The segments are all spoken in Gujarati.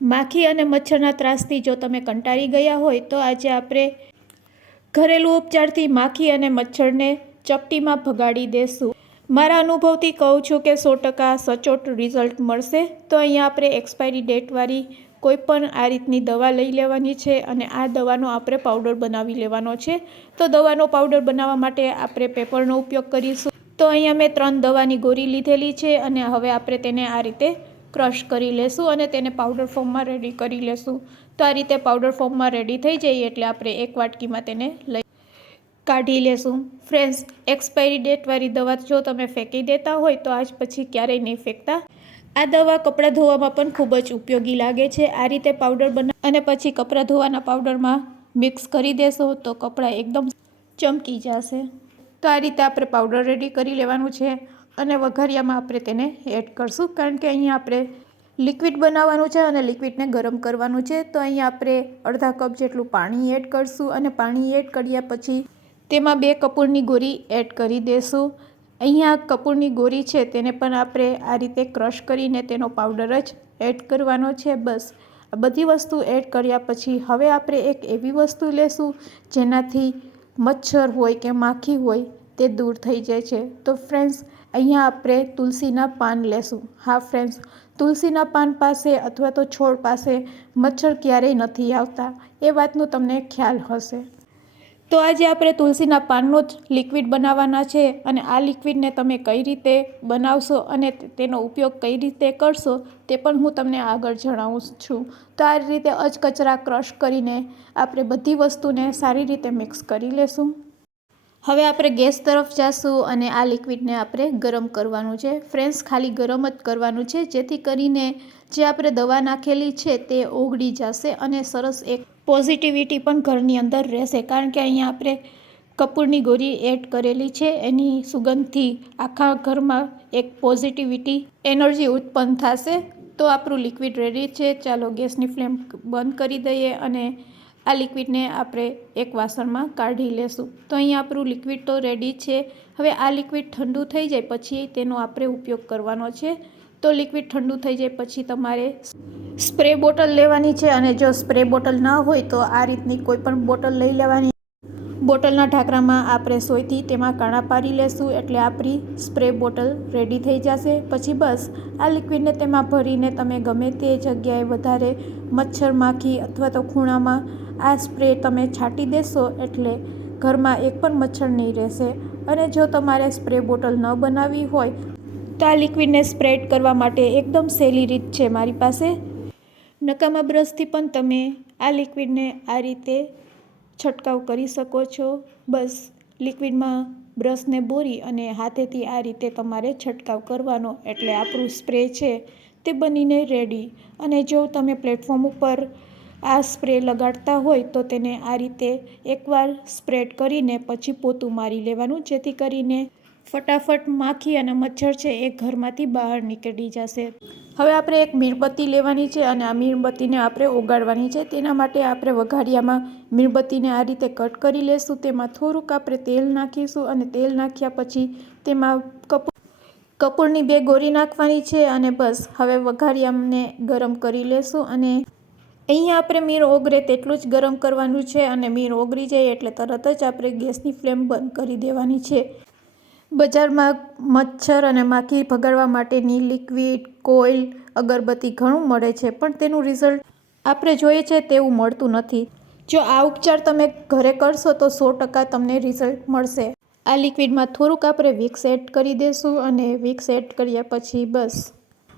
માખી અને મચ્છરના ત્રાસથી જો તમે કંટાળી ગયા હોય તો આજે આપણે ઘરેલું ઉપચારથી માખી અને મચ્છરને ચપટીમાં ભગાડી દેશું. મારા અનુભવથી કહું છું કે 100% સચોટ રિઝલ્ટ મળશે. તો અહીંયા આપણે એક્સપાયરી ડેટવાળી કોઈ પણ આ રીતની દવા લઈ લેવાની છે અને આ દવાનો આપણે પાવડર બનાવી લેવાનો છે. તો દવાનો પાવડર બનાવવા માટે આપણે પેપરનો ઉપયોગ કરીશું. તો અહીંયા મેં 3 દવાની ગોળી લીધેલી છે અને હવે આપણે તેને આ રીતે ક્રશ કરી લેશું અને તેને પાવડર ફોર્મમાં રેડી કરી લેશું. તો આ રીતે પાવડર ફોર્મમાં રેડી થઈ જાય એટલે આપણે એક વાટકીમાં તેને લઈ કાઢી લેશું. ફ્રેન્ડ્સ, એક્સપાયરી ડેટવાળી દવા જો તમે ફેંકી દેતા હોય તો આજ પછી ક્યારેય નહીં ફેંકતા. આ દવા કપડાં ધોવામાં પણ ખૂબ જ ઉપયોગી લાગે છે. આ રીતે પાવડર બનાવી અને પછી કપડાં ધોવાના પાવડરમાં મિક્સ કરી દેશો તો કપડાં એકદમ ચમકી જશે. તો આ રીતે આપણે પાવડર રેડી કરી લેવાનું છે અને વઘારિયામાં આપણે તેને એડ કરશું કારણ કે અહીંયા આપણે લિક્વિડ બનાવવાનું છે અને લિક્વિડને ગરમ કરવાનું છે. તો અહીંયા આપણે અડધા કપ જેટલું પાણી એડ કરશું અને પાણી એડ કર્યા પછી તેમાં 2 કપૂરની ગોળી એડ કરી દેશું. અહીંયા કપૂરની ગોળી છે તેને પણ આપણે આ રીતે ક્રશ કરીને તેનો પાવડર જ એડ કરવાનો છે. બસ આ બધી વસ્તુ એડ કર્યા પછી હવે આપણે એક એવી વસ્તુ લેશું જેનાથી મચ્છર હોય કે માખી હોય તે દૂર થઈ જાય છે. તો ફ્રેન્ડ્સ, અહીંયા આપણે તુલસીના પાન લેશું. હા ફ્રેન્ડ્સ, તુલસીના પાન પાસે અથવા તો છોડ પાસે મચ્છર ક્યારેય નથી આવતા, એ વાતનું તમને ખ્યાલ હશે. તો આજે આપણે તુલસીના પાનનો જ લિક્વિડ બનાવવાના છે અને આ લિક્વિડને તમે કઈ રીતે બનાવશો અને તેનો ઉપયોગ કઈ રીતે કરશો તે પણ હું તમને આગળ જણાવું છું. તો આ રીતે અધકચરા ક્રશ કરીને આપણે બધી વસ્તુને સારી રીતે મિક્સ કરી લેશું. હવે આપણે ગેસ તરફ જઈશું અને આ લિક્વિડને આપણે ગરમ કરવાનું છે. ફ્રેન્ડ્સ, ખાલી ગરમ જ કરવાનું છે જેથી કરીને જે આપણે દવા નાખેલી છે તે ઓગળી જશે અને સરસ એક પોઝિટિવિટી પણ ઘરની અંદર રહેશે કારણ કે અહીંયા આપણે કપૂરની ગોળી એડ કરેલી છે. એની સુગંધથી આખા ઘરમાં એક પોઝિટિવિટી એનર્જી ઉત્પન્ન થશે. તો આપણું લિક્વિડ રેડી છે. ચાલો ગેસની ફ્લેમ બંધ કરી દઈએ અને આ લિક્વિડને આપણે એક વાસણમાં કાઢી લેશું. તો અહીંયા આપણું લિક્વિડ તો રેડી છે. હવે આ લિક્વિડ ઠંડુ થઈ જાય પછી તેનો આપણે ઉપયોગ કરવાનો છે. તો લિક્વિડ ઠંડુ થઈ જાય પછી તમારે સ્પ્રે બોટલ લેવાની છે અને જો સ્પ્રે બોટલ ના હોય તો આ રીતની કોઈ પણ બોટલ લઈ લેવાની. બોટલના ઢાંકણામાં આપણે સોયથી તેમાં કાણા પાડી લેશું એટલે આપણી સ્પ્રે બોટલ રેડી થઈ જશે. પછી બસ આ લિક્વિડને તેમાં ભરીને તમે ગમે તે જગ્યાએ વધારે મચ્છર માખી અથવા તો ખૂણામાં આ સ્પ્રે તમે છાંટી દેશો એટલે ઘરમાં એક પણ મચ્છર નહીં રહેશે. અને જો તમારે સ્પ્રે બોટલ ન બનાવવી હોય તો આ લિક્વિડને સ્પ્રેડ કરવા માટે એકદમ સહેલી રીત છે મારી પાસે. નકામા બ્રશથી પણ તમે આ લિક્વિડને આ રીતે છંટકાવ કરી શકો છો. બસ લિક્વિડમાં બ્રશને બોરી અને હાથેથી આ રીતે તમારે છંટકાવ કરવાનો એટલે આપણું સ્પ્રે છે તે બનીને રેડી. અને જો તમે પ્લેટફોર્મ ઉપર આ સ્પ્રે લગાડતા હોય તો તેને આ રીતે એકવાર સ્પ્રેડ કરીને પછી પોતું મારી લેવાનું જેથી કરીને ફટાફટ માખી અને મચ્છર છે એ ઘરમાંથી બહાર નીકળી જશે. હવે આપણે એક મીણબત્તી લેવાની છે અને આ મીણબત્તીને આપણે ઓગાળવાની છે. તેના માટે આપણે વઘારિયામાં મીણબત્તીને આ રીતે કટ કરી લેશું. તેમાં થોડુંક આપણે તેલ નાખીશું અને તેલ નાખ્યા પછી તેમાં કપૂરની 2 ગોળી નાખવાની છે અને બસ હવે વઘારિયાને ગરમ કરી લેશું. અને અહીંયા આપણે મીણ ઓગળે તેટલું જ ગરમ કરવાનું છે અને મીણ ઓગળી જાય એટલે તરત જ આપણે ગેસની ફ્લેમ બંધ કરી દેવાની છે. બજારમાં મચ્છર અને માખી ભગાડવા માટેની લિક્વિડ, કોઇલ, અગરબત્તી ઘણું મળે છે પણ તેનું રિઝલ્ટ આપણે જોઈએ છે તેવું મળતું નથી. જો આ ઉપચાર તમે ઘરે કરશો તો 100% તમને રિઝલ્ટ મળશે. આ લિક્વિડમાં થોડુંક આપણે વિક્સ એડ કરી દઈશું અને વિક્સ એડ કર્યા પછી બસ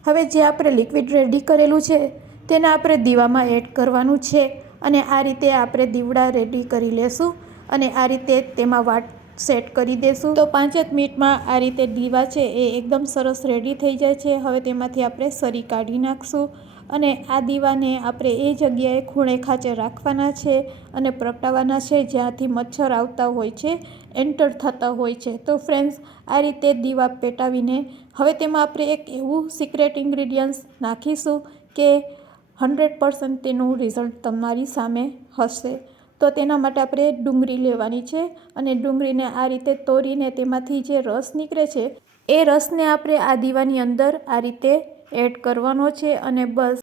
હવે જે આપણે લિક્વિડ રેડી કરેલું છે તેને આપણે દીવામાં એડ કરવાનું છે અને આ રીતે આપણે દીવડા રેડી કરી લેશું અને આ રીતે તેમાં વાટ સેટ કરી દેશું. તો 5 જ મિનિટમાં આ રીતે દીવા છે એ એકદમ સરસ રેડી થઈ જાય છે. હવે તેમાંથી આપણે સરી કાઢી નાખશું અને આ દીવાને આપણે એ જગ્યાએ ખૂણે ખાંચે રાખવાના છે અને પ્રગટાવવાના છે જ્યાંથી મચ્છર આવતા હોય છે, એન્ટર થતા હોય છે. તો ફ્રેન્ડ્સ, આ રીતે દીવા પેટાવીને હવે તેમાં આપણે એક એવું સિક્રેટ ઇન્ગ્રીડિયન્ટ્સ નાખીશું કે 100% તેનું રિઝલ્ટ તમારી સામે હશે. તો તેના માટે આપણે ડુંગળી લેવાની છે અને ડુંગળીને આ રીતે તોડીને તેમાંથી જે રસ નીકળે છે એ રસને આપણે આ દીવાની અંદર આ રીતે એડ કરવાનો છે અને બસ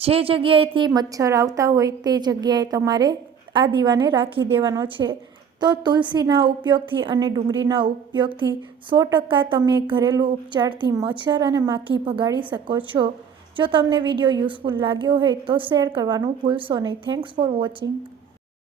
જે જગ્યાએથી મચ્છર આવતા હોય તે જગ્યાએ તમારે આ દીવાને રાખી દેવાનો છે. તો તુલસીના ઉપયોગથી અને ડુંગળીના ઉપયોગથી 100% તમે ઘરેલું ઉપચારથી મચ્છર અને માખી ભગાડી શકો છો. જો તમને વિડીયો યુઝફુલ લાગ્યો હોય તો શેર કરવાનું ભૂલશો નહીં. Thanks for watching.